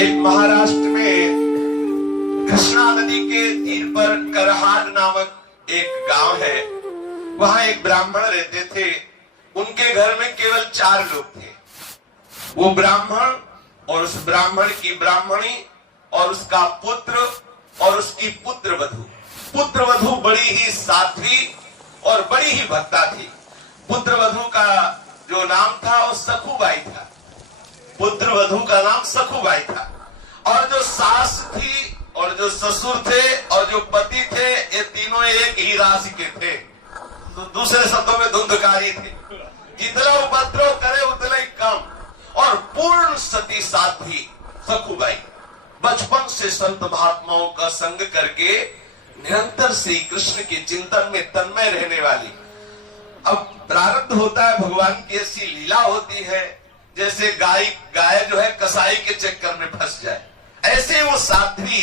एक महाराष्ट्र में कृष्णा नदी के तीर पर करहाड नामक एक गांव है। वहां एक ब्राह्मण रहते थे। उनके घर में केवल 4 लोग थे। वो ब्राह्मण और उस ब्राह्मण की ब्राह्मणी और उसका पुत्र और उसकी पुत्र वधू। पुत्र वधू बड़ी ही साध्वी और बड़ी ही भक्ता थी। पुत्र वधू का जो नाम था वो सखुबाई था। पुत्र वधू का नाम सखुबाई था। और जो सास थी और जो ससुर थे और जो पति थे, ये तीनों एक ही राशि के थे। तो दूसरे शब्दों में धुंधकारी थे। जितना उपद्रव करे उतना ही कम। और पूर्ण सती साध्वी सखुबाई बचपन से संत महात्माओं का संग करके निरंतर श्री कृष्ण के चिंतन में तन्मय रहने वाली। अब प्रारब्ध होता है, भगवान की ऐसी लीला होती है जैसे गाय जो है कसाई के चक्कर में फंस जाए। ऐसे वो साध्वी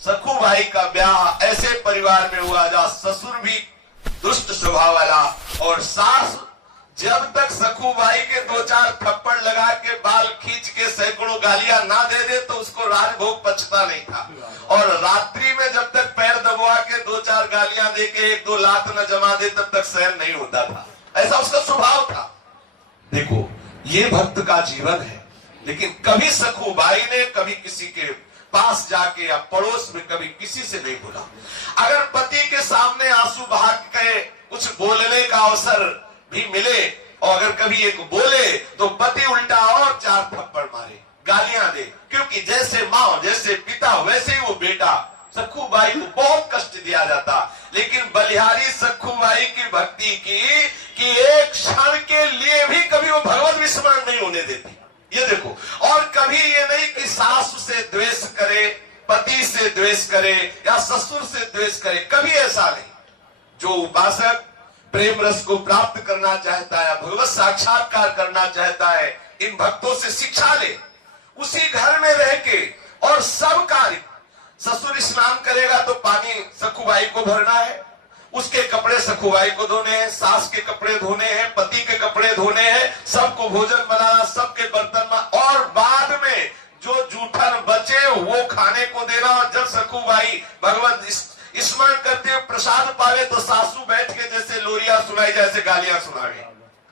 सखुबाई का ब्याह ऐसे परिवार में हुआ जहां ससुर भी दुष्ट स्वभाव वाला और सास जब तक सखुबाई के 2-4 थप्पड़ लगा के बाल खींच के सैकड़ों गालियां ना दे दे तो उसको राजभोग पचता नहीं था। और रात्रि में जब तक पैर दबवा के 2-4 गालियां दे के 1-2 लात न जमा दे तब तक सहन नहीं होता था। ऐसा उसका स्वभाव था। देखो, ये भक्त का जीवन है। लेकिन कभी सखुबाई ने कभी किसी के पास जाके या पड़ोस में कभी किसी से नहीं बोला। अगर पति के सामने आंसू बहा के कुछ बोलने का अवसर भी मिले और अगर कभी एक बोले तो पति उल्टा और 4 थप्पड़ मारे, गालियां दे। क्योंकि जैसे माँ जैसे पिता वैसे ही वो बेटा। सखुबाई को बहुत कष्ट दिया जाता। लेकिन बलिहारी सखुबाई की भक्ति की कि एक क्षण के लिए भी कभी वो भगवत विस्मरण नहीं होने देती। ये देखो, और कभी ये नहीं कि सास से द्वेष करे, पति से द्वेष करे या ससुर से द्वेष करे, कभी ऐसा नहीं। जो उपासक प्रेम रस को प्राप्त करना चाहता है, भगवत साक्षात्कार करना चाहता है, इन भक्तों से शिक्षा ले। उसी घर में रह के और सब कार्य, ससुर स्नान करेगा तो पानी सखुबाई को भरना है, उसके कपड़े सखुबाई को धोने हैं, सास के कपड़े धोने हैं, पति के कपड़े धोने हैं, सबको भोजन बनाना, सबके बर्तन में, और बाद में जो जूठन बचे वो खाने को देना। और जब सखुबाई भगवत स्मरण करते हुए प्रसाद पावे तो सासू बैठ के जैसे लोरिया सुनाई जैसे गालियां सुनावे।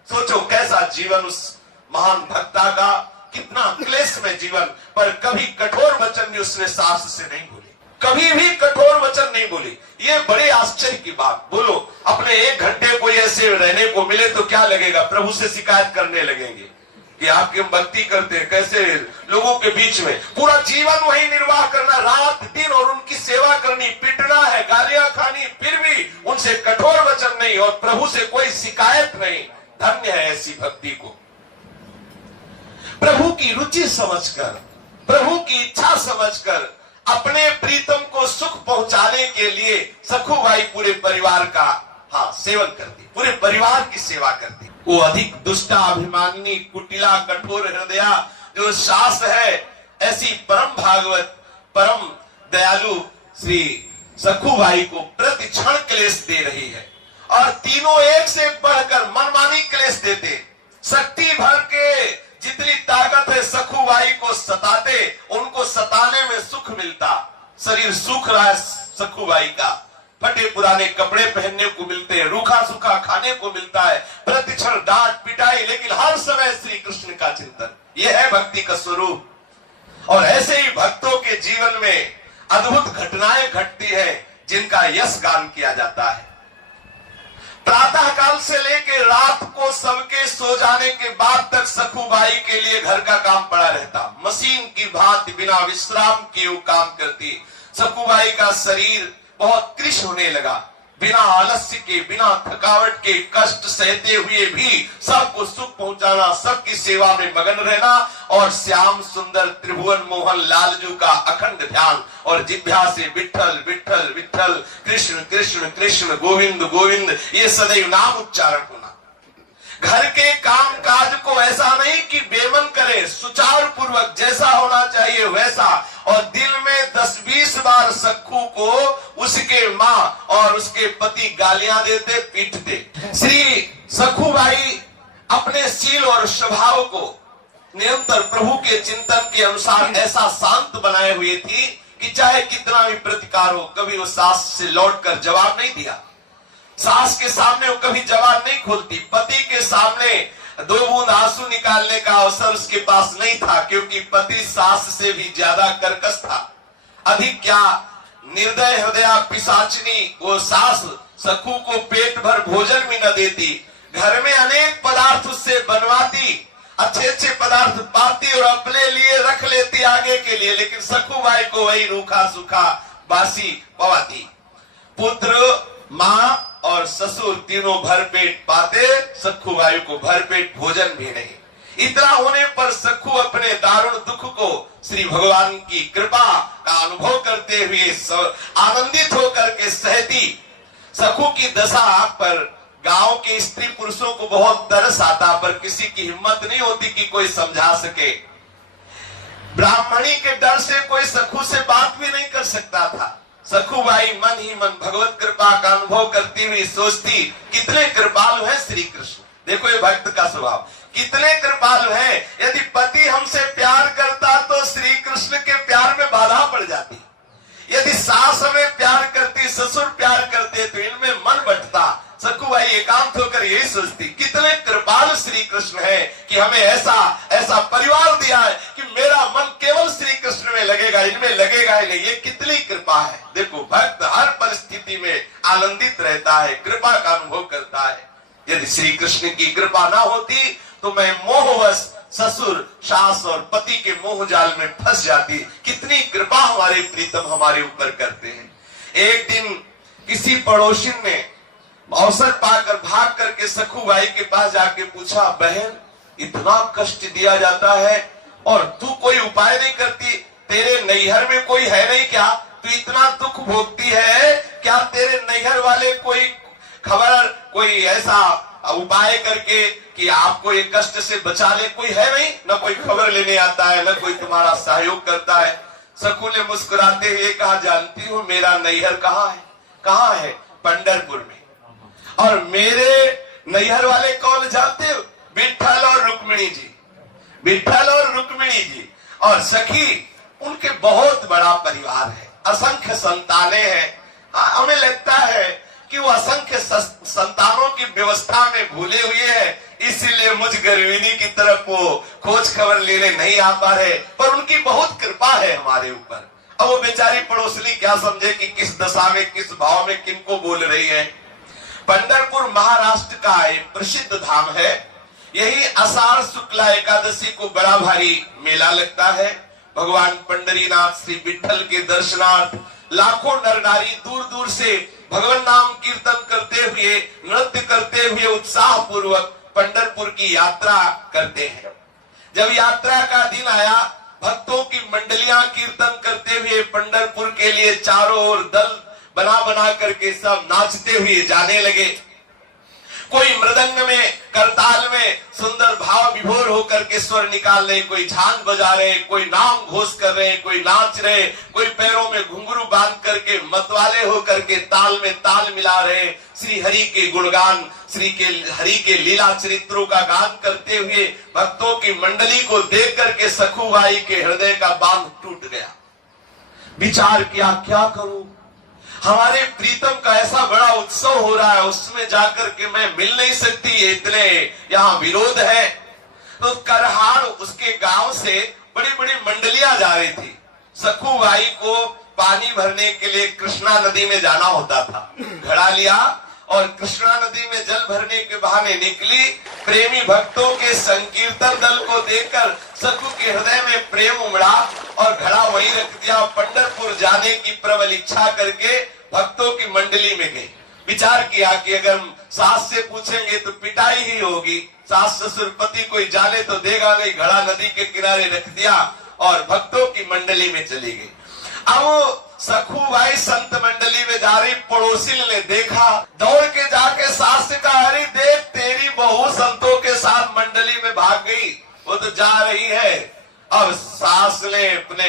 सोचो कैसा जीवन उस महान भक्ता का, कितना क्लेश में जीवन। पर कभी कठोर वचन भी उसने सास से नहीं बोले, कभी भी कठोर वचन नहीं बोली। ये बड़े आश्चर्य की बात। बोलो, अपने 1 घंटे कोई ऐसे रहने को मिले तो क्या लगेगा? प्रभु से शिकायत करने लगेंगे कि आपकी हम भक्ति करते हैं, कैसे लोगों के बीच में पूरा जीवन वही निर्वाह करना, रात दिन, और उनकी सेवा करनी, पिटना है, गालियां खानी, फिर भी उनसे कठोर वचन नहीं और प्रभु से कोई शिकायत नहीं। धन्य है ऐसी भक्ति को। प्रभु की रुचि समझकर, प्रभु की इच्छा समझकर अपने प्रीतम को सुख पहुंचाने के लिए सखुबाई पूरे परिवार का सेवन करती, पूरे परिवार की सेवा करती। वो अधिक दुष्टा अभिमानिनी कुटिला कठोर हृदया जो सास है, ऐसी परम भागवत परम दयालु श्री सखुबाई को प्रति क्षण क्लेश दे रही है। और तीनों एक से बढ़कर मनमानी क्लेश देते। शक्ति भर के जितनी ताकत है सखुबाई को सताते, उनको सताने में सुख मिलता। शरीर सूख रहा है सखुबाई का, फटे पुराने कपड़े पहनने को मिलते हैं, रूखा सूखा खाने को मिलता है, प्रतिक्षण डांट पिटाई, लेकिन हर समय श्री कृष्ण का चिंतन। यह है भक्ति का स्वरूप। और ऐसे ही भक्तों के जीवन में अद्भुत घटनाएं घटती है जिनका यश गान किया जाता है। प्रातः काल से लेकर रात को सबके सो जाने के बाद तक सखुबाई के लिए घर का काम पड़ा रहता। मशीन की भांति बिना विश्राम किए वो काम करती। सखुबाई का शरीर बहुत कृश होने लगा। बिना आलस्य के, बिना थकावट के, कष्ट सहते हुए भी सबको सुख पहुंचाना, सबकी सेवा में मगन रहना और श्याम सुंदर त्रिभुवन मोहन लालजू का अखंड ध्यान और जिह्वा से विठ्ठल विठ्ठल विठ्ठल, कृष्ण कृष्ण कृष्ण, गोविंद गोविंद, ये सदैव नाम उच्चारण होना। घर के काम काज को ऐसा नहीं कि बेमन करे, सुचारू पूर्वक जैसा होना चाहिए वैसा। और दिन में 10-20 बार सखू को उसके माँ और उसके पति गालियां देते, पीटते। श्री सखुबाई अपने शील और स्वभाव को निरंतर प्रभु के चिंतन के अनुसार ऐसा शांत बनाए हुए थी कि चाहे कितना भी प्रतिकार हो, कभी वो सास से लौटकर जवाब नहीं दिया। सास के सामने वो कभी जवाब नहीं खोलती। पति के सामने 2 बूंद आंसू निकालने का अवसर उसके पास नहीं था, क्योंकि पति सास से भी ज्यादा कर्कश था। अधिक क्या, निर्दय हृदया पिशाचिनी वो सास सखू को पेट भर भोजन भी न देती। घर में अनेक पदार्थ उससे बनवाती, अच्छे अच्छे पदार्थ पाती और अपने लिए रख लेती आगे के लिए, लेकिन सखू भाई को वही रूखा सूखा बासी पवाती। पुत्र, माँ और ससुर तीनों भरपेट पाते, सखू भाई को भरपेट भोजन भी नहीं। इतना होने पर सखू अपने दारुण दुख को श्री भगवान की कृपा का अनुभव करते हुए आनंदित होकर के सहती। सखू की दशा पर गांव के स्त्री पुरुषों को बहुत तरस आता, पर किसी की हिम्मत नहीं होती कि कोई समझा सके। ब्राह्मणी के डर से कोई सखू से बात भी नहीं कर सकता था। सखू भाई मन ही मन भगवत कृपा का अनुभव करती हुई सोचती, कितने कृपालु हैं श्री कृष्ण। देखो ये भक्त का स्वभाव, कितने कृपालु हैं। यदि पति हमसे प्यार करता तो श्री कृष्ण के प्यार में बाधा पड़ जाती। यदि सास हमें प्यार करती, ससुर प्यार करते, तो इनमें मन बंटता। सखू भाई एकांत होकर यही सोचती, कितने कृपालु श्री कृष्ण है कि हमें ऐसा परिवार दिया है कि मेरा मन केवल श्री कृष्ण में लगेगा, इनमें लगेगा ही नहीं। ये कितनी कृपा है। देखो भक्त हर परिस्थिति में आनंदित रहता है, कृपा का अनुभव करता है। यदि श्री कृष्ण की कृपा ना होती तो मैं मोहवश ससुर, सास और पति के मोह जाल में फंस जाती। कितनी कृपा हमारे प्रीतम हमारे ऊपर करते हैं। एक दिन किसी पड़ोसिन ने अवसर पाकर भाग करके सखू भाई के पास जाके पूछा, बहन इतना कष्ट दिया जाता है और तू कोई उपाय नहीं करती, तेरे नैहर में कोई है नहीं क्या? तू इतना दुख भोगती है, क्या तेरे नैहर वाले कोई खबर, कोई ऐसा उपाय करके कि आपको ये कष्ट से बचा ले? कोई है नहीं, न कोई खबर लेने आता है, न कोई तुम्हारा सहयोग करता है। सखू ने मुस्कुराते हुए कहा, जानती हूँ मेरा नैहर कहाँ है? कहाँ है? पंढरपुर में। और मेरे नैहर वाले कौन जानते हो? विठल और रुक्मिणी जी। विठल और रुक्मिणी जी और सखी, उनके बहुत बड़ा परिवार है, असंख्य संतानें हैं। हमें लगता है कि वो असंख्य संतानों की व्यवस्था में भूले हुए हैं, इसीलिए मुझ गर्विणी की तरफ वो खोज खबर लेने नहीं आ पा रहे, पर उनकी बहुत कृपा है हमारे ऊपर। अब वो बेचारी पड़ोसनी क्या समझे कि किस दशा में, किस भाव में किनको बोल रही है। पंढरपुर महाराष्ट्र का एक प्रसिद्ध धाम है। यही आषाढ़ शुक्ला एकादशी को बड़ा भारी मेला लगता है। भगवान पंढरीनाथ श्री विठल के दर्शनार्थ लाखों नर नारी दूर दूर से भगवान नाम कीर्तन करते हुए, नृत्य करते हुए उत्साह पूर्वक पंढरपुर की यात्रा करते हैं। जब यात्रा का दिन आया, भक्तों की मंडलियां कीर्तन करते हुए पंढरपुर के लिए चारों ओर दल बना बना करके सब नाचते हुए जाने लगे। कोई मृदंग में, करताल में सुंदर भाव विभोर होकर के स्वर निकाल रहे, कोई झांझ बजा रहे, कोई नाम घोष कर रहे, कोई नाच रहे, कोई पैरों में घुंघरू बांध करके मतवाले होकर के ताल में ताल मिला रहे, श्री हरि के गुणगान, हरि के लीला चरित्रों का गान करते हुए भक्तों की मंडली को देख करके सखू भाई के हृदय का बांध टूट गया। विचार किया, क्या करूं, हमारे प्रीतम का ऐसा बड़ा उत्सव हो रहा है, उसमें जाकर के मैं मिल नहीं सकती, इतने यहाँ विरोध है। तो करहाड़ उसके गांव से बड़ी बड़ी मंडलियां जा रही थी। सखू भाई को पानी भरने के लिए कृष्णा नदी में जाना होता था। घड़ा लिया और कृष्णा नदी में जल भरने के बहाने निकली। प्रेमी भक्तों के संकीर्तन दल को देखकर सखू के हृदय में प्रेम उमड़ा और घड़ा वहीं रख दिया। पंढरपुर जाने की प्रबल इच्छा करके भक्तों की मंडली में गई। विचार किया कि अगर सास से पूछेंगे तो पिटाई ही होगी, सास ससुर पति कोई जाने तो देगा नहीं। घड़ा नदी के किनारे रख दिया और भक्तों की मंडली में चली गई। अब सखू भाई संत मंडली में जा रही, पड़ोसी ने देखा, दौड़ के जाके सास से कहा, अरे देख तेरी बहू संतों के साथ मंडली में भाग गई, वो तो जा रही है। अब सास ने अपने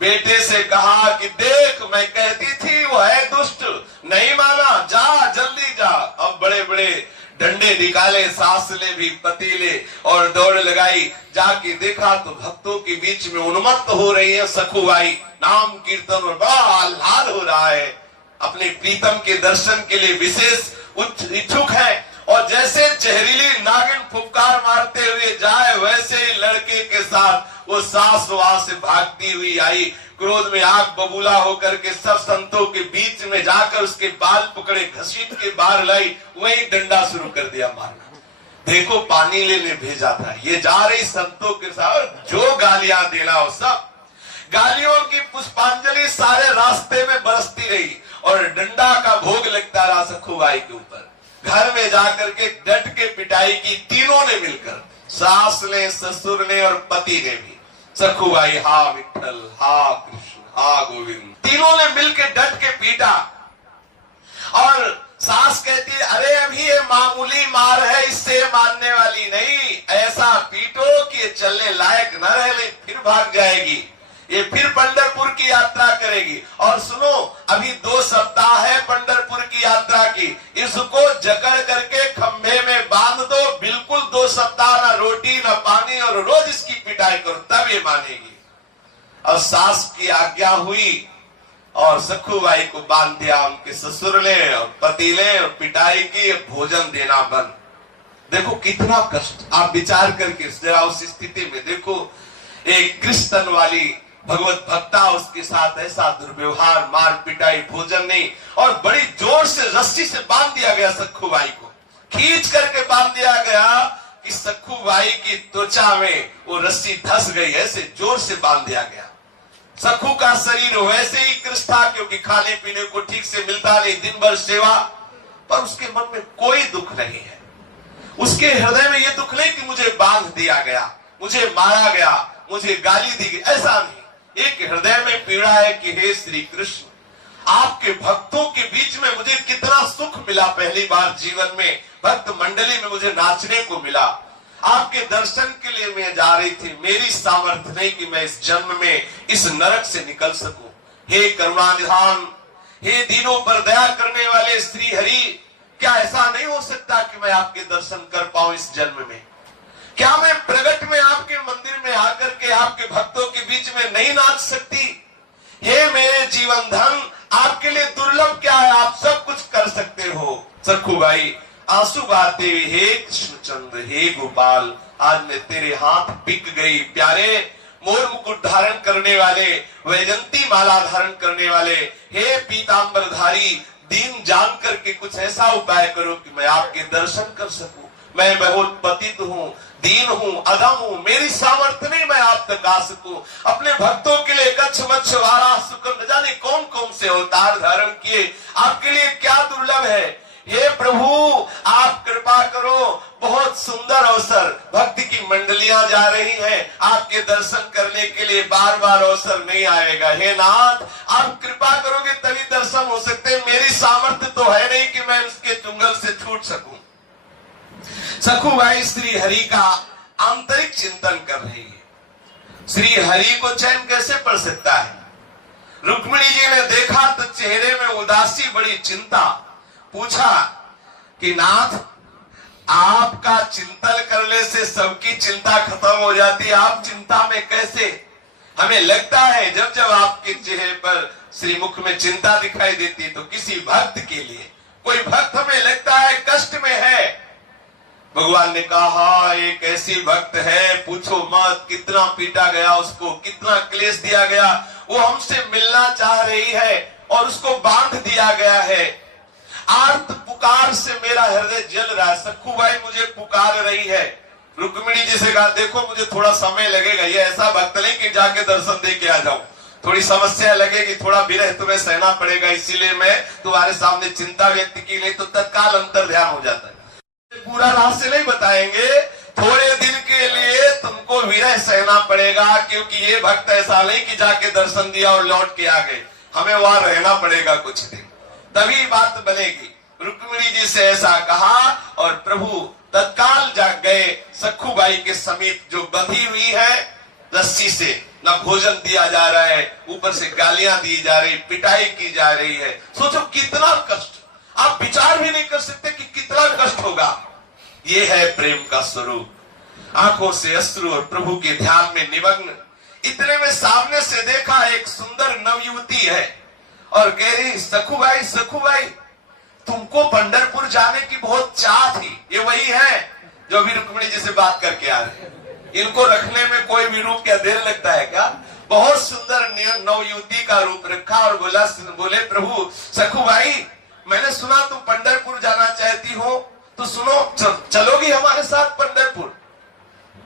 बेटे से कहा कि देख मैं कहती थी वो है दुष्ट, नहीं माना, जा जल्दी जा। अब बड़े बड़े डंडे निकाले, सास ने भी पतीले और दौड़ लगाई। जाके देखा तो भक्तों के बीच में उन्मत्त हो रही है सखुबाई, नाम कीर्तन और बड़ा आह्लाद हो रहा है। अपने प्रीतम के दर्शन के लिए विशेष इच्छुक है और जैसे जहरीली नागिन फुफकार मारते हुए जाए वैसे ही लड़के के साथ वो सास वहां से भागती हुई आई। क्रोध में आग बबूला होकर के सब संतों के बीच में जाकर उसके बाल पकड़े, घसीट के बाहर लाई, वही डंडा शुरू कर दिया मारना। देखो पानी लेने भेजा था, ये जा रही संतों के साथ, जो गालियां देना हो सब गालियों की पुष्पांजलि सारे रास्ते में बरसती रही और डंडा का भोग लगता रहा सखुबाई के ऊपर। घर में जाकर के डट के पिटाई की तीनों ने मिलकर, सास ने, ससुर ने और पति ने भी। सखुबाई हा विठ्ठल, हा कृष्ण, हा गोविंद, तीनों ने मिलकर डट के पीटा। और सास कहती है अरे अभी ये मामूली मार है, इससे मारने वाली नहीं, ऐसा पीटो कि ये चलने लायक न रहे, फिर भाग जाएगी, ये फिर पंढरपुर की यात्रा करेगी। और सुनो अभी 2 सप्ताह है पंढरपुर की यात्रा की, इसको जकड़ करके खंभे में बांध दो, बिल्कुल 2 सप्ताह ना रोटी ना पानी, और रोज इसकी पिटाई करो, तब ये मानेगी। और सास की आज्ञा हुई और सखुबाई को बांध दिया उनके ससुर ने और पति ने, और पिटाई की, भोजन देना बंद। देखो कितना कष्ट, आप विचार करके जरा उस स्थिति में देखो, एक कृष्ण वाली भगवत भक्ता, उसके साथ ऐसा दुर्व्यवहार, मार पिटाई, भोजन नहीं, और बड़ी जोर से रस्सी से बांध दिया गया सखुबाई को, खींच करके बांध दिया गया कि सखुबाई की त्वचा में वो रस्सी धस गई, ऐसे जोर से बांध दिया गया। सखु का शरीर वैसे ही कृष्ण था, क्योंकि खाने पीने को ठीक से मिलता नहीं, दिन भर सेवा, पर उसके मन में कोई दुख नहीं है। उसके हृदय में ये दुख नहीं कि मुझे बांध दिया गया, मुझे मारा गया, मुझे गाली दी गई, ऐसा नहीं। एक हृदय में पीड़ा है कि हे श्री कृष्ण, आपके भक्तों के बीच में मुझे कितना सुख मिला, पहली बार जीवन में भक्त मंडली में मुझे नाचने को मिला, आपके दर्शन के लिए मैं जा रही थी, मेरी सामर्थ्य नहीं कि मैं इस जन्म में इस नरक से निकल सकूं। हे करुणानिधान, हे दीनों पर दया करने वाले श्री हरि, क्या ऐसा नहीं हो सकता कि मैं आपके दर्शन कर पाऊं इस जन्म में? क्या मैं प्रगट में आपके मंदिर में आकर के आपके भक्तों के बीच में नहीं नाच सकती? हे मेरे जीवन धन, आपके लिए दुर्लभ क्या है, आप सब कुछ कर सकते हो। सखुबाई आंसू बहाते हुए, हे कृष्णचंद्र, हे गोपाल, आज मैं तेरे हाथ बिक गई। प्यारे मोर मुकुट धारण करने वाले, वैजंती माला धारण करने वाले, हे पीतांबरधारी, दीन जान करके कुछ ऐसा उपाय करो कि मैं आपके दर्शन कर सकूं। मैं बहुत पतित हूँ, दीन हूँ, अधम हूँ, मेरी सामर्थ्य नहीं मैं आप तक आ सकूं। अपने भक्तों के लिए कच्छ मच्छ वारा सुकन, न जाने कौन कौन से अवतार धारण किए, आपके लिए क्या दुर्लभ है। हे प्रभु आप कृपा करो, बहुत सुंदर अवसर, भक्ति की मंडलियां जा रही हैं, आपके दर्शन करने के लिए बार बार अवसर नहीं आएगा। हे नाथ आप कृपा करोगे तभी दर्शन हो सकते हैं, मेरी सामर्थ्य तो है नहीं कि मैं उसके चुंगल से छूट सकूं। सखुबाई श्री हरि का आंतरिक चिंतन कर रही है। श्री हरि को चैन कैसे पड़ सकता है? रुक्मिणी जी ने देखा तो चेहरे में उदासी, बड़ी चिंता। पूछा कि नाथ आपका चिंतन करने से सबकी चिंता खत्म हो जाती है, आप चिंता में कैसे? हमें लगता है जब जब आपके चेहरे पर श्रीमुख में चिंता दिखाई देती है तो किसी भक्त के लिए, कोई भक्त हमें लगता है कष्ट में है। भगवान ने कहा एक ऐसी भक्त है, पूछो मत, कितना पीटा गया उसको, कितना क्लेश दिया गया, वो हमसे मिलना चाह रही है और उसको बांध दिया गया है। आर्त पुकार से मेरा हृदय जल रहा है, सखुबाई मुझे पुकार रही है। रुक्मिणी जी से कहा देखो मुझे थोड़ा समय लगेगा, ये ऐसा भक्त नहीं कि जाके दर्शन दे के आ जाऊं, थोड़ी समस्या लगेगी, थोड़ा विरह तुम्हें सहना पड़ेगा, इसीलिए मैं तुम्हारे सामने चिंता व्यक्त की, नहीं तो तत्काल अंतर ध्यान हो जाता है। पूरा रहस्य नहीं बताएंगे, थोड़े दिन के लिए तुमको विरह सहना पड़ेगा, क्योंकि ये भक्त ऐसा नहीं कि जाके दर्शन दिया और लौट के आ गए, हमें वहां रहना पड़ेगा कुछ दिन, तभी बात बनेगी। रुक्मिणी जी से ऐसा कहा और प्रभु तत्काल जाग गए। सखुबाई के समीप जो बंधी हुई है रस्सी से, न भोजन दिया जा रहा है, ऊपर से गालियां दी जा रही, पिटाई की जा रही है। सोचो कितना कष्ट, आप विचार भी नहीं कर सकते कि कितना कष्ट होगा। ये है प्रेम का स्वरूप। आंखों से अश्रु और प्रभु के ध्यान में निमग्न। इतने में सामने से देखा एक सुंदर नवयुवती है और कह रही, सखू भाई तुमको पंढरपुर जाने की बहुत चाह थी। ये वही है जो अभी रुक्मिणी जी से बात करके आ रहे हैं। इनको रखने में कोई भी रूप क्या देर लगता है क्या? बहुत सुंदर नवयुवती का रूप रखा और बोले प्रभु सखू भाई, मैंने सुना तुम पंढरपुर जाना चाहती हो, तो सुनो चलोगी हमारे साथ पंढरपुर?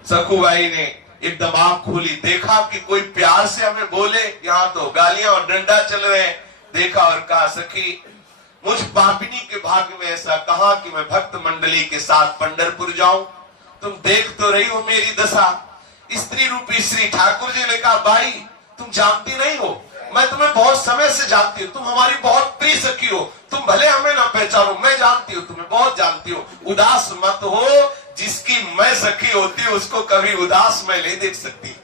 सखू भाई ने एकदम आंख खोली, देखा कि कोई प्यार से हमें बोले, यहाँ तो गालियां और डंडा चल रहे हैं। देखा और कहा, सखी मुझ पापिनी के भाग्य में ऐसा कहा कि मैं भक्त मंडली के साथ पंढरपुर जाऊं। तुम देख तो रही हो मेरी दशा। स्त्री रूपी श्री ठाकुर जी ने कहा, भाई तुम जानती नहीं हो, मैं तुम्हें बहुत समय से जानती हूँ, तुम हमारी बहुत प्रिय सखी हो। तुम भले हमें ना पहचानो, मैं जानती हूँ, तुम्हें बहुत जानती हूँ। उदास मत हो, जिसकी मैं सखी होती हूँ उसको कभी उदास मैं नहीं देख सकती।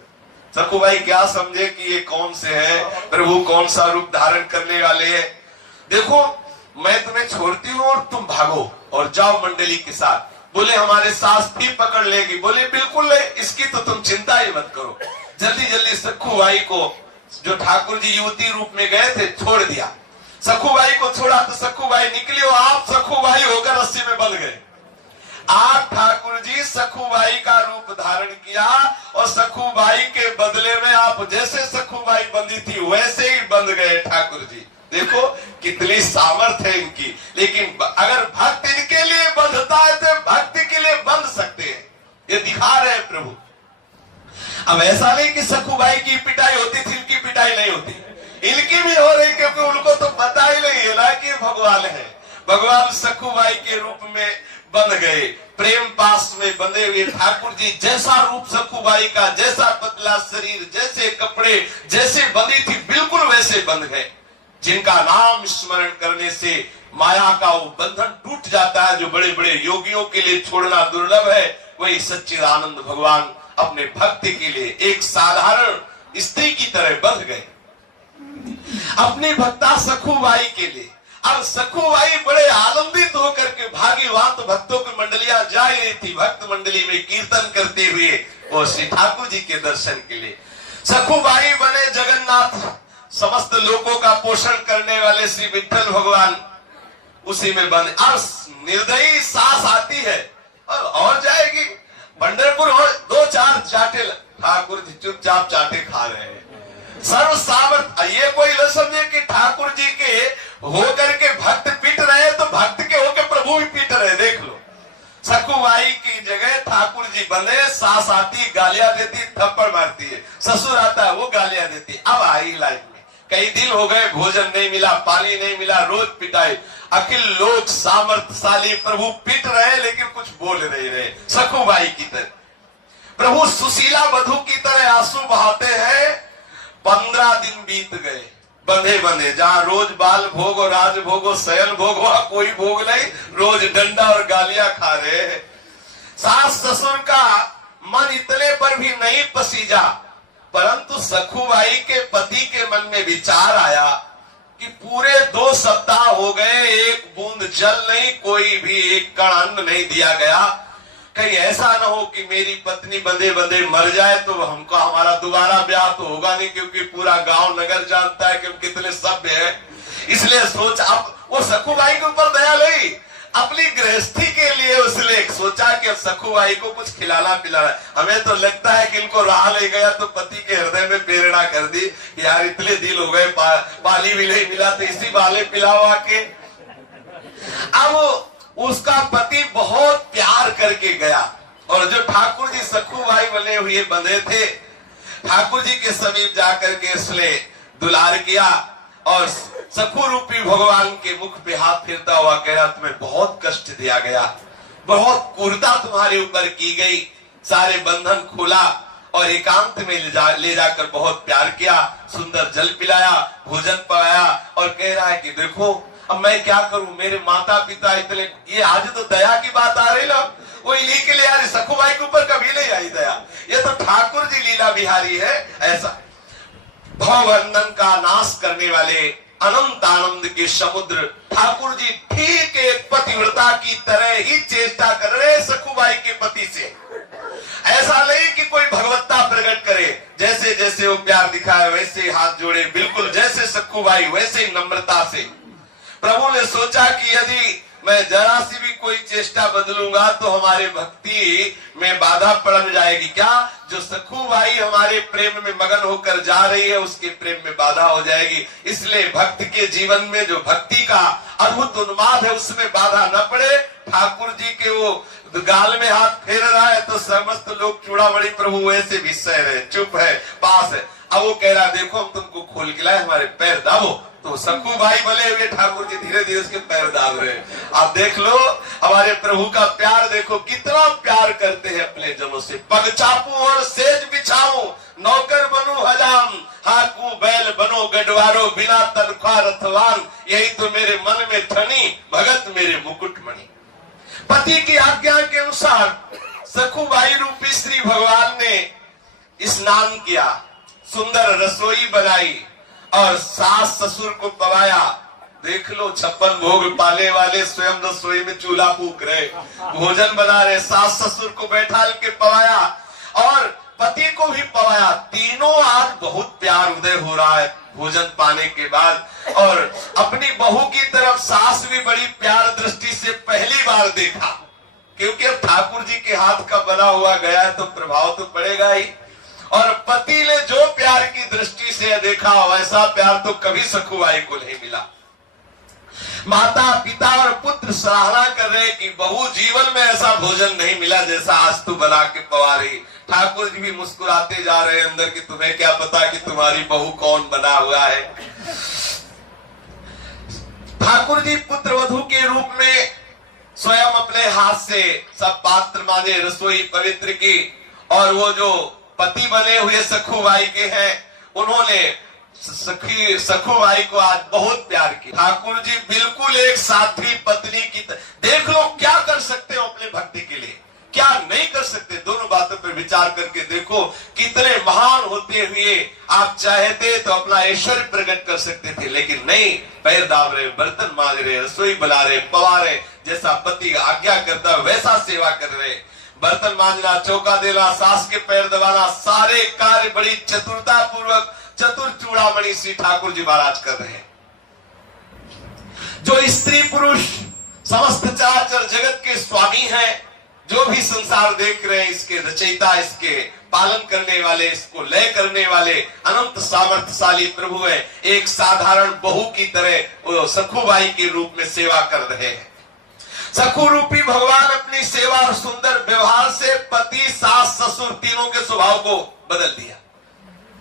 सखू भाई क्या समझे कि ये कौन से है, प्रभु कौन सा रूप धारण करने वाले है। देखो मैं तुम्हें छोड़ती हूँ और तुम भागो और जाओ मंडली के साथ। बोले हमारे सास भी पकड़ लेगी। बोले बिल्कुल नहीं, इसकी तो तुम चिंता ही मत करो। जल्दी जल्दी सखू भाई को, जो ठाकुर जी युवती रूप में गए थे, छोड़ दिया। सखू भाई को छोड़ा तो सखू भाई निकली और आप सखू भाई होकर रस्सी में बंध गए। आप ठाकुर जी सखू भाई का रूप धारण किया और सखू भाई के बदले में आप जैसे सखू भाई बंधी थी वैसे ही बंध गए ठाकुर जी। देखो कितनी सामर्थ है इनकी। लेकिन अगर भक्त इनके लिए बंधता है तो भक्ति के लिए बंध सकते हैं, ये दिखा रहे हैं प्रभु। अब ऐसा नहीं कि सखू भाई की पिटाई होती थी, इनकी पिटाई नहीं होती, इनकी भी हो रही, क्योंकि उनको तो पता ही नहीं है ना कि भगवान है। भगवान सखू भाई के रूप में बंध गए, प्रेम पास में बंधे हुए ठाकुर जी। जैसा रूप सखू भाई का, जैसा पतला शरीर, जैसे कपड़े, जैसे बंधी थी बिल्कुल वैसे बंध गए। जिनका नाम स्मरण करने से माया का वो बंधन टूट जाता है, जो बड़े बड़े योगियों के लिए छोड़ना दुर्लभ है, वही सच्चिदानंद भगवान अपने भक्ति के लिए एक साधारण स्त्री की तरह बंध गए अपनी भक्ता सखूबाई के लिए। अब सखूबाई बड़े आनंदित होकर के भागी, वहां तो भक्तों की मंडलियां जा रही थी, भक्त मंडली में कीर्तन करते हुए वो श्री ठाकुर जी के दर्शन के लिए। सखूबाई बने जगन्नाथ, समस्त लोगों का पोषण करने वाले श्री विठ्ठल भगवान उसी में बंद। अब निर्दयी सास आती है और जाएगी पंढरपुर, और 2-4 चाटे ठाकुर जी चुपचाप चाटे खा रहे हैं। सर्व सामर्थ, ये कोई न समझे कि ठाकुर जी के होकर के भक्त पीट रहे तो भक्त के होकर प्रभु भी पीट रहे। देख लो, सखुबाई की जगह ठाकुर जी बने, सास आती गालियां देती, थप्पड़ मारती है, ससुर आता है वो गालियां देती। अब आई लाइफ में कई दिन हो गए, भोजन नहीं मिला, पानी नहीं मिला, रोज पिटाई। अखिल लोग सामर्थशाली प्रभु पीट रहे लेकिन कुछ बोल नहीं रहे। सखुबाई की तरह प्रभु सुशीला वधू की तरह आंसू बहाते हैं। 15 दिन बीत गए बंधे बंधे, जहां रोज बाल भोग और राज भोग और शयन भोग, वहां कोई भोग नहीं, रोज डंडा और गालियां खा रहे हैं। सास ससुर का मन इतने पर भी नहीं पसीजा, परंतु सखुबाई के पति के मन में विचार आया कि पूरे 2 सप्ताह हो गए, एक बूंद जल नहीं, कोई भी एक कण अन्न नहीं दिया गया। कहीं ऐसा न हो कि मेरी पत्नी बंधे बंधे मर जाए तो हमको हमारा दोबारा ब्याह तो होगा नहीं, क्योंकि पूरा गांव नगर जानता है कि हम कितने सभ्य हैं। इसलिए सोच, अब वो सखुबाई के ऊपर दया नहीं, अपनी गृहस्थी के लिए उसने सोचा कि सखुबाई को कुछ खिलाना पिलाना। हमें तो लगता है कि इनको राह ले गया तो पति के हृदय में प्रेरणा कर दी, यार इतने दिन हो गए, पानी भी नहीं मिला तो इसी बाले पिलाओ आके। अब उसका पति बहुत प्यार करके गया और जो ठाकुर जी सखुबाई बने हुए बंधे थे, ठाकुर जी के समीप जाकर के उसने दुलार किया और सखु रूपी भगवान के मुख पे हाथ फिरता हुआ कह रहा, तुम्हें बहुत कष्ट दिया गया, बहुत क्रूरता तुम्हारे ऊपर की गई, सारे बंधन खोला और एकांत में ले जाकर बहुत प्यार किया, सुंदर जल पिलाया, भोजन पाया और कह रहा है कि देखो अब मैं क्या करूं, मेरे माता पिता इतने, ये आज तो दया की बात आ रही ना, वो इन्हीं के लिए यार, सखुबाई के ऊपर कभी नहीं आई दया, ये तो ठाकुर जी लीला बिहारी है। ऐसा भवबंधन का नाश करने वाले अनंत आनंद के समुद्र। ठाकुर जी ठीक एक पतिव्रता की तरह ही चेष्टा कर रहे सखुबाई के पति से। ऐसा नहीं कि कोई भगवत्ता प्रकट करे, जैसे जैसे वो प्यार दिखाए वैसे हाथ जोड़े, बिल्कुल जैसे सखुबाई वैसे ही नम्रता से। प्रभु ने सोचा कि यदि मैं जरा सी भी कोई चेष्टा बदलूंगा तो हमारे भक्ति में बाधा पड़ जाएगी। क्या जो सखुबाई हमारे प्रेम में मगन होकर जा रही है उसके प्रेम में बाधा हो जाएगी। इसलिए भक्त के जीवन में जो भक्ति का अद्भुत उन्माद है उसमें बाधा न पड़े। ठाकुर जी के वो गाल में हाथ फेर रहा है तो समस्त लोग चूड़ामणि प्रभु वैसे भी सह रहे, चुप है, पास है। अब वो कह रहा देखो हम तुमको खोल के लाए, हमारे पैर दाबो। तो सखुबाई बोले हुए ठाकुर जी धीरे धीरे उसके पैर दाब रहे। आप देख लो हमारे प्रभु का प्यार, देखो कितना प्यार करते हैं अपने जनों से। पग चापू और सेज बिछाऊं, नौकर बनूं हजाम, हाकू बैल बनो गडवारो, बिना तनख्वाह रथवान, यही तो मेरे मन में ठनी, भगत मेरे मुकुटमणि। पति की आज्ञा के अनुसार सखुबाई रूपी श्री भगवान ने स्नान किया, सुंदर रसोई बनाई और सास ससुर को पवाया। देख लो 56 भोग पाले वाले स्वयं रसोई में चूल्हा फूक रहे, भोजन बना रहे, सास ससुर को बैठा के पवाया और पति को भी पवाया। तीनों आज बहुत प्यार उदय हो रहा है भोजन पाने के बाद। और अपनी बहू की तरफ सास भी बड़ी प्यार दृष्टि से पहली बार देखा, क्योंकि अब ठाकुर जी के हाथ का बना हुआ गया है तो प्रभाव तो पड़ेगा ही। और पति ने जो प्यार की दृष्टि से देखा वैसा प्यार तो कभी सखुबाई को नहीं मिला। माता पिता और पुत्र सराहना कर रहे कि बहू जीवन में ऐसा भोजन नहीं मिला जैसा आज तू बना के पवा रही। ठाकुर जी भी मुस्कुराते जा रहे अंदर कि तुम्हें क्या पता कि तुम्हारी बहू कौन बना हुआ है। ठाकुर जी पुत्र वधू के रूप में स्वयं अपने हाथ से सब पात्र मांजे, रसोई पवित्र की। और वो जो पति बने हुए सखुबाई के हैं उन्होंने सखुबाई को आज बहुत प्यार किया। ठाकुर जी बिल्कुल एक साध्वी पत्नी की देख लो क्या कर सकते हो अपने भक्ति के लिए, क्या नहीं कर सकते। दोनों बातों पर विचार करके देखो कितने महान होते हुए आप चाहते तो अपना ऐश्वर्य प्रकट कर सकते थे, लेकिन नहीं, पैर दाब रहे, बर्तन मांज रहे, रसोई बना रहे, पवा रहे, जैसा पति आज्ञा करता वैसा सेवा कर रहे। बर्तन मांजना, चौका देना, सास के पैर दबाना, सारे कार्य बड़ी चतुरता पूर्वक चतुर चूड़ामणि श्री ठाकुर जी महाराज कर रहे हैं। जो स्त्री पुरुष समस्त चराचर जगत के स्वामी हैं, जो भी संसार देख रहे हैं इसके रचयिता, इसके पालन करने वाले, इसको लय करने वाले अनंत सामर्थ्यशाली प्रभु है। एक साधारण बहू की तरह सखुबाई के रूप में सेवा कर रहे हैं। सखु रूपी भगवान अपनी सेवा और सुंदर व्यवहार से पति सास ससुर तीनों के स्वभाव को बदल दिया।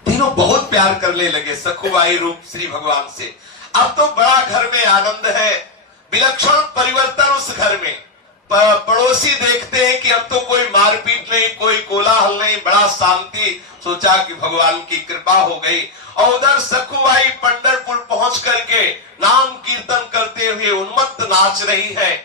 तीनों बहुत प्यार करने लगे सखुबाई रूप श्री भगवान से। अब तो बड़ा घर में आनंद है, विलक्षण परिवर्तन उस घर में। पड़ोसी देखते हैं कि अब तो कोई मारपीट नहीं, कोई कोलाहल नहीं, बड़ा शांति। सोचा कि भगवान की कृपा हो गई। और उधर सखुबाई पंढरपुर पहुंच करके नाम कीर्तन करते हुए उन्मत्त नाच रही है।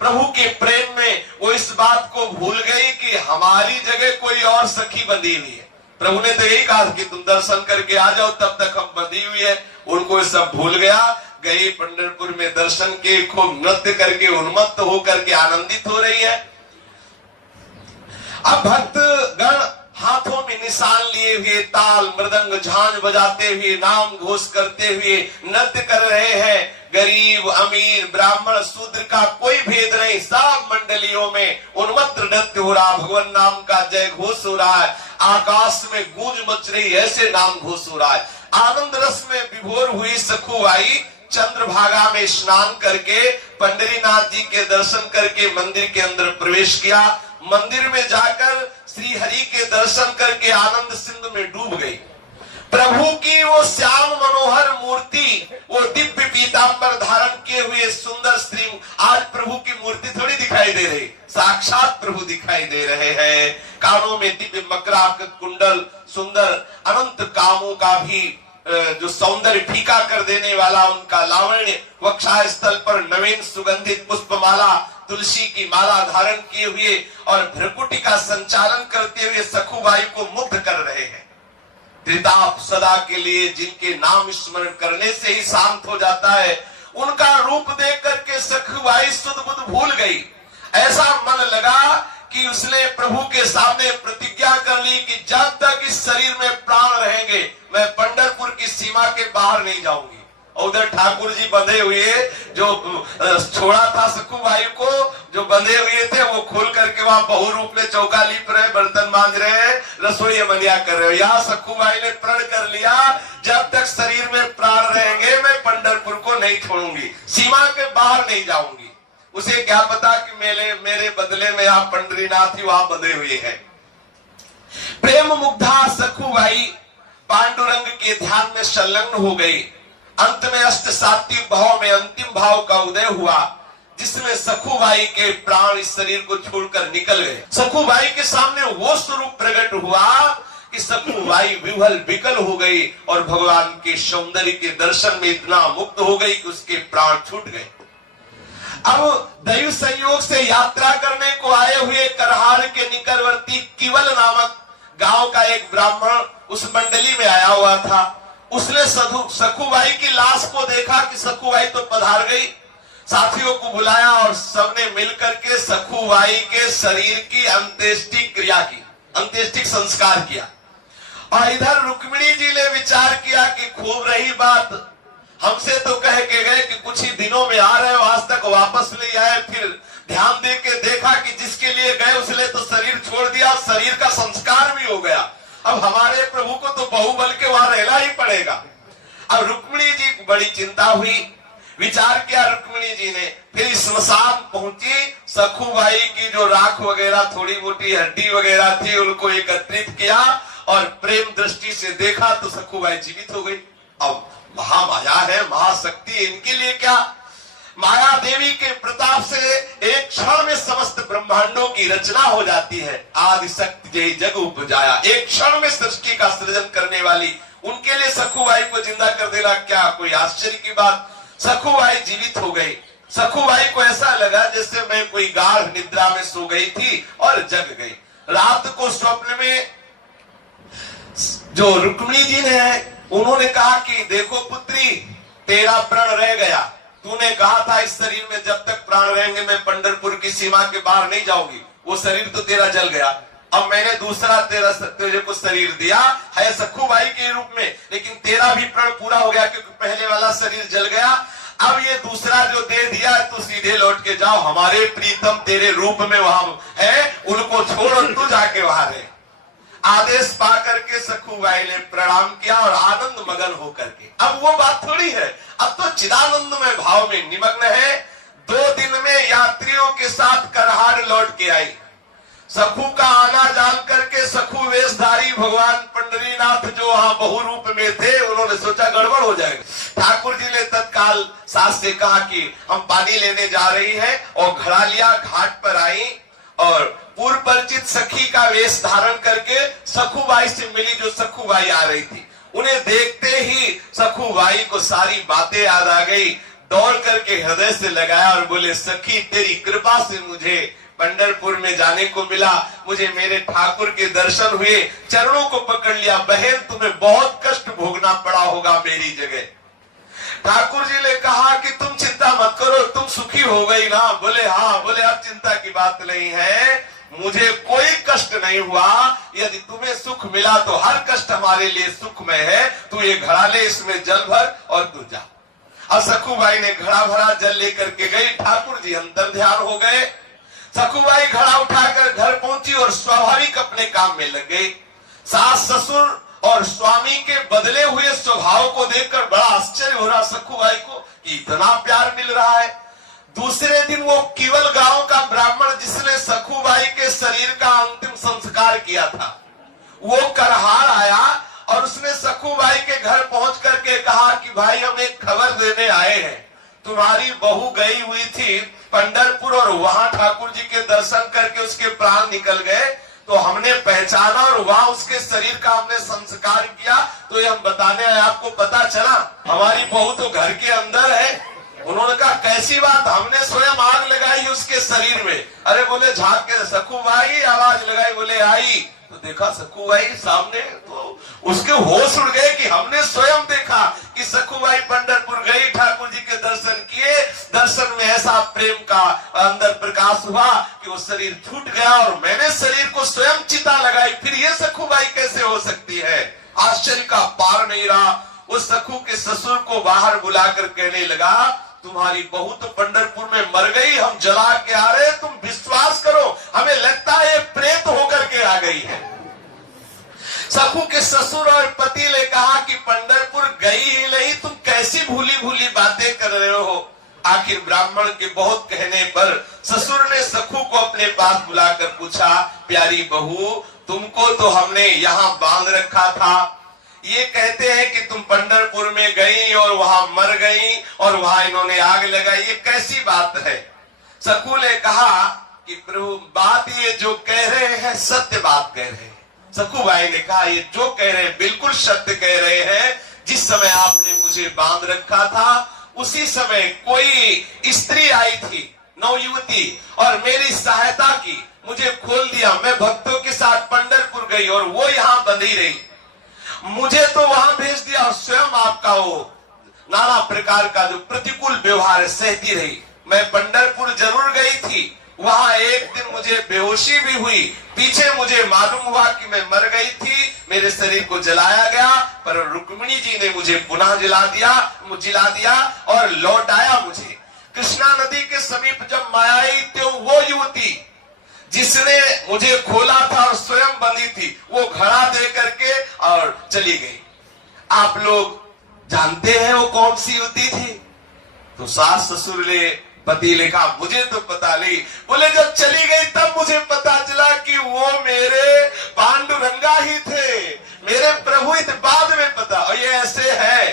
प्रभु के प्रेम में वो इस बात को भूल गई कि हमारी जगह कोई और सखी बंधी हुई है। प्रभु ने तो यही कहा कि तुम दर्शन करके आ जाओ, तब तक हम बंधी हुई है। उनको सब भूल गया। गई पंढरपुर में दर्शन के, खूब नृत्य करके उन्मत्त होकर के आनंदित हो रही है। अब भक्त गण हाथों में निशान लिए हुए ताल मृदंग झांझ बजाते हुए नाम घोष करते हुए नृत्य कर रहे हैं। गरीब अमीर ब्राह्मण शूद्र का कोई भेद नहीं, सब मंडलियों में उन्मत्त नृत्य हो रहा, भगवान नाम का जय घोष हो रहा है। आकाश में गूंज मच रही, ऐसे नाम घोष हो रहा है। आनंद रस में विभोर हुई सखुबाई चंद्रभागा में स्नान करके पंडरीनाथ जी के दर्शन करके मंदिर के अंदर प्रवेश किया। मंदिर में जाकर श्री हरि के दर्शन करके आनंद सिंधु में डूब गई। प्रभु की वो श्याम मनोहर मूर्ति, वो दिव्य पीतांबर धारण किए हुए सुंदर स्त्री, आज प्रभु की मूर्ति थोड़ी दिखाई दे रही, साक्षात प्रभु दिखाई दे रहे हैं। कानों में दिव्य मकराक कुंडल, सुंदर अनंत कामों का भी जो सौंदर्य फीका कर देने वाला उनका लावण्य, वक्षा स्थल पर नवीन सुगंधित पुष्पमाला, तुलसी की माला धारण किए हुए और भ्रकुटी का संचालन करते हुए सखुबाई को मुग्ध कर रहे हैं। त्रिताप सदा के लिए जिनके नाम स्मरण करने से ही शांत हो जाता है, उनका रूप देख करके सखुबाई सुध बुध भूल गई। ऐसा मन लगा कि उसने प्रभु के सामने प्रतिज्ञा कर ली कि जब तक इस शरीर में प्राण रहेंगे मैं पंढरपुर की सीमा के बाहर नहीं जाऊंगी। और उधर ठाकुर जी बंधे हुए, जो छोड़ा था सखुबाई को, जो बंधे हुए थे, वो खोल करके वहां बहु रूप में चौका लीप रहे, बर्तन मांज रहे, रसोई बनिया कर रहे। यहाँ सखुबाई ने प्रण कर लिया, जब तक शरीर में प्राण रहेंगे मैं पंढरपुर को नहीं छोड़ूंगी, सीमा के बाहर नहीं जाऊंगी। उसे क्या पता कि मेरे बदले में आप पंडरीनाथ ही वहां बंधे हुए हैं। प्रेम मुग्धा सखुबाई पांडुरंग के ध्यान में संलग्न हो गई। अंत में अष्ट सात्विक भाव में अंतिम भाव का उदय हुआ, जिसमें सखुबाई के प्राण इस शरीर को छोड़कर निकल गए। सखुबाई के सामने वो स्वरूप प्रकट हुआ कि सखुबाई विह्वल विकल हो गई और भगवान के सौंदर्य के दर्शन में इतना मुक्त हो गई कि उसके प्राण छूट गए। अब दैव संयोग से यात्रा करने को आए हुए करहार के निकटवर्ती किवल नामक गांव का एक ब्राह्मण उस मंडली में आया हुआ था। उसने सखुबाई की लाश को देखा कि सखुबाई तो पधार गई, साथियों को बुलाया और सबने मिलकर के सखुबाई के शरीर की अंत्येष्टि क्रिया की, अंत्येष्टि संस्कार किया। और इधर रुक्मिणी जी ने विचार किया कि खूब रही बात, हमसे तो कह के गए कि कुछ ही दिनों में आ रहे हो, आज तक वापस नहीं आए। फिर ध्यान दे के देखा कि जिसके लिए गए उसने तो शरीर छोड़ दिया, शरीर का संस्कार भी हो गया। अब हमारे प्रभु को तो बहुबल के वहां रहना ही पड़ेगा। अब रुक्मिणी जी को बड़ी चिंता हुई, विचार किया रुक्मिणी जी ने, फिर स्मशान पहुंची, सखुबाई की जो राख वगैरह थोड़ी मोटी हड्डी वगैरह थी उनको एकत्रित किया और प्रेम दृष्टि से देखा तो सखुबाई जीवित हो गई। अब महामाया है, महाशक्ति, इनके लिए क्या, माया देवी के प्रताप से एक क्षण में समस्त ब्रह्मांडों की रचना हो जाती है। आदि शक्ति जय जग उपजाया, एक क्षण में सृष्टि का सृजन करने वाली, उनके लिए सखुबाई को जिंदा कर देना क्या कोई आश्चर्य की बात। सखुबाई जीवित हो गई। सखुबाई को ऐसा लगा जैसे मैं कोई गाढ़ निद्रा में सो गई थी और जग गई। रात को स्वप्न में जो रुक्मिणी जी ने, उन्होंने कहा कि देखो पुत्री, तेरा प्रण रह गया, तूने कहा था इस शरीर में जब तक प्राण रहेंगे मैं पंढरपुर की सीमा के बाहर नहीं जाऊंगी, वो शरीर तो तेरा जल गया। अब मैंने दूसरा तेरे को शरीर दिया है सखुबाई के रूप में, लेकिन तेरा भी प्रण पूरा हो गया क्योंकि पहले वाला शरीर जल गया। अब ये दूसरा जो दे दिया है तू सीधे लौट के जाओ, हमारे प्रीतम तेरे रूप में वहां है, उनको छोड़ तू जाके वहां रहे। आदेश पा करके सखुबाई ने प्रणाम किया और आनंद मगन होकर के, अब वो बात थोड़ी है, अब तो चिदानंद में भाव में निमग्न है। 2 दिन में यात्रियों के साथ करहार लौट के आई। सखु का आना जान करके सखु वेशधारी भगवान पंडरीनाथ जो वहां बहु रूप में थे, उन्होंने सोचा गड़बड़ हो जाएगा। ठाकुर जी ने तत्काल सास से कहा कि हम पानी लेने जा रही है, और घड़ा लिया, घाट पर आई और पूर्व परिचित सखी का वेश धारण करके सखुबाई से मिली, जो सखुबाई आ रही थी। उन्हें देखते ही सखुबाई को सारी बातें याद आ गई, दौड़ करके हृदय से लगाया और बोले, सखी तेरी कृपा से मुझे पंढरपुर में जाने को मिला, मुझे मेरे ठाकुर के दर्शन हुए, चरणों को पकड़ लिया। बहन तुम्हें बहुत कष्ट भोगना पड़ा होगा मेरी जगह। ठाकुर जी ने कहा कि तुम चिंता मत करो, तुम सुखी हो गई ना? बोले हाँ। बोले अब चिंता की बात नहीं है, मुझे कोई कष्ट नहीं हुआ, यदि तुम्हें सुख मिला तो हर कष्ट हमारे लिए सुखमय है। तू ये घड़ा ले, इसमें जल भर और तू जा। अब सखुबाई ने घड़ा भरा, जल लेकर के गई। ठाकुर जी अंतर ध्यान हो गए। सखुबाई घड़ा उठाकर घर पहुंची और स्वाभाविक अपने काम में लग गई। सास ससुर और स्वामी के बदले हुए स्वभाव को देखकर बड़ा आश्चर्य हो रहा सखुबाई को कि इतना प्यार मिल रहा है। दूसरे दिन वो केवल गांव का ब्राह्मण जिसने सखुबाई के शरीर का अंतिम संस्कार किया था, वो करहार आया और उसने सखुबाई के घर पहुंच करके कहा कि भाई हम एक खबर देने आए हैं, तुम्हारी बहू गई हुई थी पंढरपुर और वहां ठाकुर जी के दर्शन करके उसके प्राण निकल गए, तो हमने पहचाना और वहां उसके शरीर का हमने संस्कार किया, तो ये हम बताने आए। आपको पता चला हमारी बहू तो घर के अंदर है, उन्होंने कहा कैसी बात, हमने स्वयं आग लगाई उसके शरीर में। अरे बोले झांक के सखू भाई आवाज लगाई, बोले आई तो देखा सखू भाई सामने, तो उसके होश उड़ गए कि हमने स्वयं देखा कि सखू भाई पंढरपुर गई, ठाकुर जी के दर्शन किए, दर्शन में ऐसा प्रेम का अंदर प्रकाश हुआ कि वो शरीर छूट गया और मैंने शरीर को स्वयं चिता लगाई, फिर ये सखू भाई कैसे हो सकती है। आश्चर्य का पार नहीं रहा। उस सखू के ससुर को बाहर बुलाकर कहने लगा तुम्हारी बहू तो पंढरपुर में मर गई, हम जला के आ रहे, तुम विश्वास करो हमें लगता है ये प्रेत होकर के आ गई है। सखू के ससुर और पति ने कहा कि पंढरपुर गई ही नहीं, तुम कैसी भूली भूली बातें कर रहे हो। आखिर ब्राह्मण के बहुत कहने पर ससुर ने सखू को अपने पास बुलाकर पूछा, प्यारी बहू तुमको तो हमने यहाँ बांध रखा था, ये कहते हैं कि तुम पंढरपुर में गई और वहां मर गई और वहां इन्होंने आग लगाई, ये कैसी बात है। सखू ने कहा कि प्रभु बात ये जो कह रहे हैं सत्य बात कह रहे हैं। सखू भाई ने कहा ये जो कह रहे हैं बिल्कुल सत्य कह रहे हैं। जिस समय आपने मुझे बांध रखा था उसी समय कोई स्त्री आई थी, नवयुवती, और मेरी सहायता की, मुझे खोल दिया, मैं भक्तों के साथ पंढरपुर गई और वो यहाँ बंधी रही, मुझे तो वहां भेज दिया और स्वयं आपका वो नाना प्रकार का जो प्रतिकूल व्यवहार सहती रही। मैं पंढरपुर जरूर गई थी, वहां एक दिन मुझे बेहोशी भी हुई, पीछे मुझे मालूम हुआ कि मैं मर गई थी, मेरे शरीर को जलाया गया, पर रुक्मिणी जी ने मुझे पुनः जिला दिया और लौटाया मुझे। कृष्णा नदी के समीप जब मैं आई तो वो युवती जिसने मुझे खोला था और स्वयं बंधी थी, वो घड़ा दे करके और चली गई। आप लोग जानते हैं वो कौन सी युवती थी? तो सास ससुर ने पति ने कहा मुझे तो पता नहीं। बोले जब चली गई तब मुझे पता चला कि वो मेरे पांडुरंगा ही थे, मेरे प्रभु थे। बाद में पता, और ये ऐसे है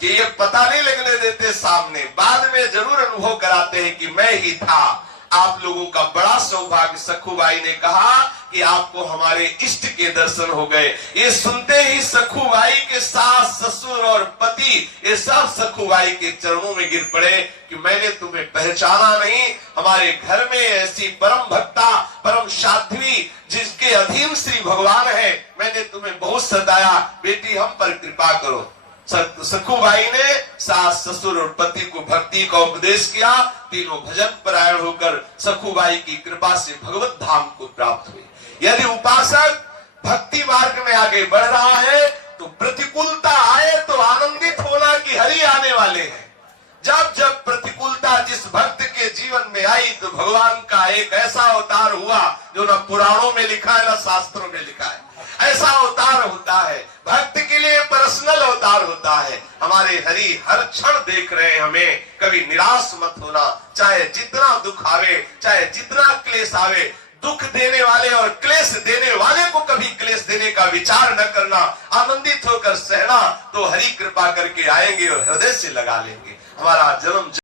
कि ये पता नहीं लगने देते सामने, बाद में जरूर अनुभव कराते हैं कि मैं ही था। आप लोगों का बड़ा सौभाग्य। सखूबाई ने कहा कि आपको हमारे इष्ट के दर्शन हो गए। ये सुनते ही सखूबाई के सास ससुर और पति ये सब सखूबाई के चरणों में गिर पड़े कि मैंने तुम्हें पहचाना नहीं, हमारे घर में ऐसी परम भक्ता परम साध्वी जिसके अधीन श्री भगवान है, मैंने तुम्हें बहुत सताया, बेटी हम पर कृपा करो। सखूबाई ने सास ससुर और पति को भक्ति का उपदेश किया। तीनों भजन परायण होकर सखूबाई की कृपा से भगवत धाम को प्राप्त हुए। यदि उपासक भक्ति मार्ग में आगे बढ़ रहा है तो प्रतिकूलता आए तो आनंदित होना कि हरि आने वाले हैं। जब जब प्रतिकूलता जिस भक्त के जीवन में आई तो भगवान का एक ऐसा अवतार हुआ जो न पुराणों में लिखा है न शास्त्रों में लिखा है। ऐसा अवतार होता है, भक्त के लिए पर्सनल अवतार होता है। हमारे हरि हर क्षण देख रहे हैं हमें। कभी निराश मत होना, चाहे जितना दुख आवे, चाहे जितना क्लेश आवे। दुख देने वाले और क्लेश देने वाले को कभी क्लेश देने का विचार न करना, आनंदित होकर सहना, तो हरि कृपा करके आएंगे और हृदय से लगा लेंगे। हमारा जन्म